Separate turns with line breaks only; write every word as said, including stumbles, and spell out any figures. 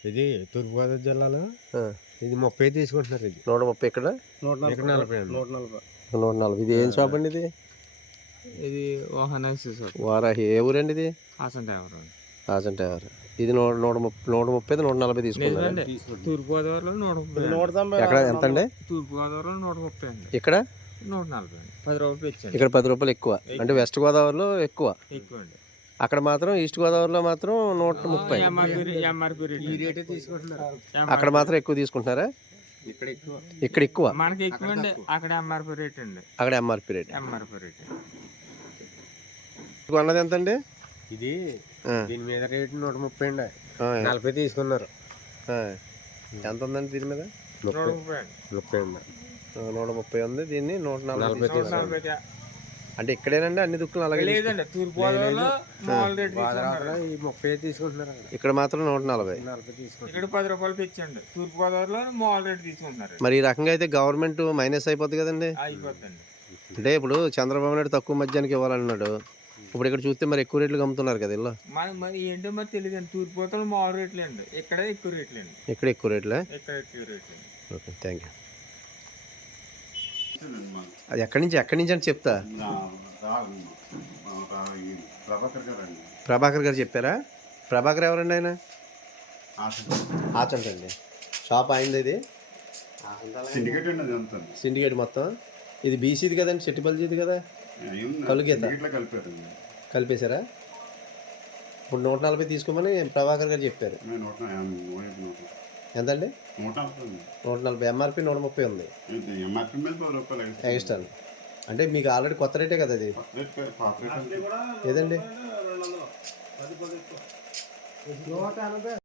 ఇది తూర్పుగోదావరి జిల్లాలో ఇది ముప్పై తీసుకుంటున్నారు. ఇది
నూట ముప్పై ఇక్కడ
నూట నలభై
నూట నలభై నూట నలభై ఇది ఏం షాప్ అండి? ఇది
ఇది
వారాహి. ఏ ఊరండి ఇది?
Hassan driver
Hassan driver. ఇది నూట నూట ముప్పై నూట ముప్పై నూట నలభై తీసుకున్నాను.
తూర్పుగోదావరిలో నూట ముప్పై నూట
తొంభై ఎక్కడ ఎంత అండి?
తూర్పుగోదావరిలో నూట ముప్పై అండి.
ఇక్కడ
నూట నలభై పది రూపాయలు ఇచ్చాను.
ఇక్కడ పది రూపాయలు ఎక్కువ. అంటే వెస్ట్ గోదావరిలో ఎక్కువ,
ఎక్కువ అండి.
అక్కడ మాత్రం ఈస్ట్ గోదావరిలో మాత్రం నూట ముప్పై. అక్కడ మాత్రం ఎక్కువ తీసుకుంటున్నారా? ఇక్కడ ఎక్కువ,
మనకి ఎక్కువ అండి. అక్కడ ఎంఆర్పి రేట్ అండి.
అక్కడ ఎంఆర్పి రేట్.
ఎంఆర్పి రేట్
అన్నది ఎంత అండి?
ఇది దీని మీద రేటు నూట ముప్పై అండి. నలభై తీసుకున్నారు.
ఎంత ఉందండి దీని మీద?
ముప్పై అండి.
నూట ముప్పై ఉంది. దీన్ని నూట నలభై.
నలభై
అంటే ఇక్కడేనండి అన్ని దుక్కులు అలాగే?
లేదండి, తూర్పుగోదావరిలో
ముప్పై తీసుకుంటున్నారు.
ఇక్కడ మాత్రం నూట నలభై.
ఇక్కడ పది రూపాయలు పెంచండి. తూర్పుగోదావరిలో మామూలు రేట్ తీసుకుంటున్నారు.
మరి ఈ రకంగా అయితే గవర్నమెంట్ మైనస్ అయిపోద్ది కదండి.
అయిపోతుంది.
అంటే ఇప్పుడు చంద్రబాబు నాయుడు తక్కువ మధ్యానికి ఇవ్వాలన్నాడు. ఇప్పుడు ఇక్కడ చూస్తే మరి ఎక్కువ రేట్లు అమ్ముతున్నారు కదా ఇలా.
మరి మరి ఏంటో మరి తెలియదు అండి. తూర్పుగోదావరిలో మామూలు రేట్లు అండి, ఇక్కడ ఎక్కువ రేట్లు అండి.
ఇక్కడ ఎక్కువ రేట్లే?
ఇక్కడ ఎక్కువ రేట్లు.
Okay, thank you. అది ఎక్కడి నుంచి ఎక్కడి నుంచి అని చెప్తా. ప్రభాకర్ గారు చెప్పారా? ప్రభాకర్ ఎవరండి ఆయన? ఆచంటండి షాప్ అయింది. ఇది సిండికేట్ మొత్తం. ఇది బీసీది కదండి, చెట్టిపల్లిది కదా, కలుగీత కలిపేశారా? ఇప్పుడు నూట నలభై తీసుకోమని ప్రభాకర్ గారు చెప్పారు. ఎంతండి? నూట నలభై. ఎంఆర్పి నూట ముప్పై ఉంది ఎక్స్ట్రా. అంటే మీకు ఆల్రెడీ కొత్త రేటే కదా అది. ఏదండి?